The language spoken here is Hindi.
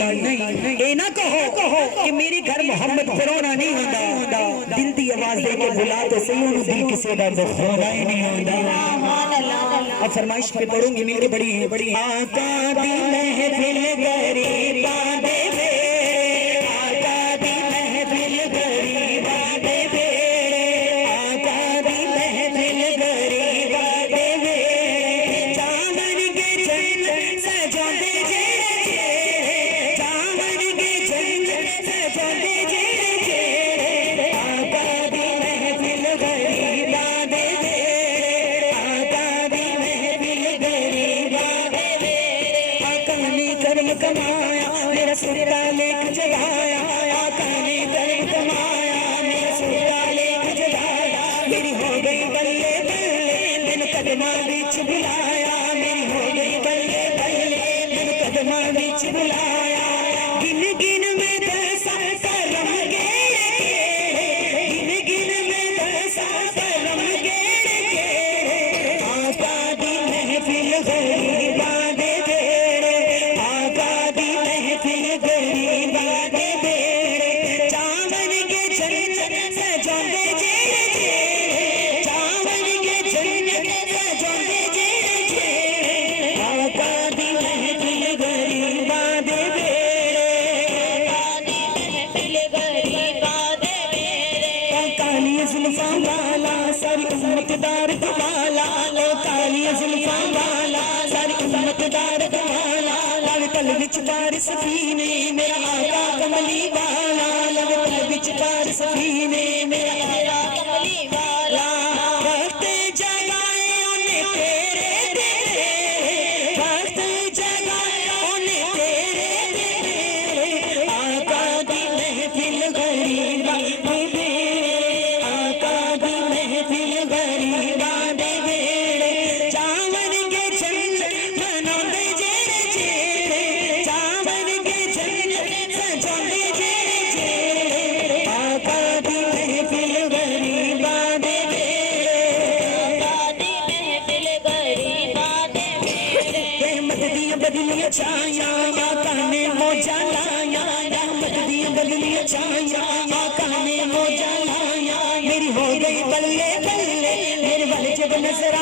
ये ना कहो कि मेरे घर मोहम्मद फिरौना नहीं होता, दिल की आवाज दे के बुला तो सही, उन्हें दिल किसी का दुखोना ही नहीं होता। अब फरमाइश पे पढ़ूंगी मिलके बड़ी आका दी महफिल गरीबा दे बेड़े, आका दी महफिल गरीबा दे बेड़े, आका दी महफिल गरीबा दे बेड़े, चावन के चन्न सजाते जेड़े जेड़े, चावन के चन्न सजाते जेड़े जेड़े, आका दी महफिल गरीबा दे बेड़े, आका दी महफिल गरीबा दे बेड़े, आका ने कर्म कमाया मेरा सुरता लेख जगाया, आका ने कर्म कमाया मेरा सुरता लेख जगाया, मेरी हो गई बल्ले बल्ले दिन कदमा बिच बुलाया, मेरी हो गई बल्ले बल्ले दिन कदमा बिच बुलाया, गिन गिन में दसा करम गेड़े गेड़े, गिन गिन में दसा करम गेड़े गेड़े, आका दी महफिल गरीबा दे बेड़े, आका दी महफिल गरीबा दे बेड़े, चावन के चन्न सजाते जेड़े जेड़े, चावन के चन्न सजाते जेड़े जेड़े, आका दी महफिल गरीबा दे बेड़े, आका दी महफिल गरीबा दे बेड़े, काली जुल्फा वाला सारी उम्मत दार कमाला, काली जुल्फा वाला सारी उम्मत दार कमाला, लव तल विच पार सफीने मेरा आका कमली वाला, लव तल विच पार सफीने मेरा आका कमली वाला, वक्त जगाए उन्हें तेरे तेरे, वक्त जगाए उन्हें तेरे तेरे, आका दी महफिल गरीबा दे बेड़े, आका दी महफिल गरीबा दे बेड़े, चावन के चन्न मनांदे जेड़े जेड़े, चावन के चन्न सजांदे जेड़े जेड़े, आका दी महफिल गरीबा दे बेड़े, आका दी महफिल गरीबा दे बेड़े, रहमत दियां बदलियां छाया आका ने मौजा लाया, रहमत दियां बदलियां छाया आका ने मौजा लाया, मेरी हो गई बल्ले बल्ले मेरे वाले जब नजर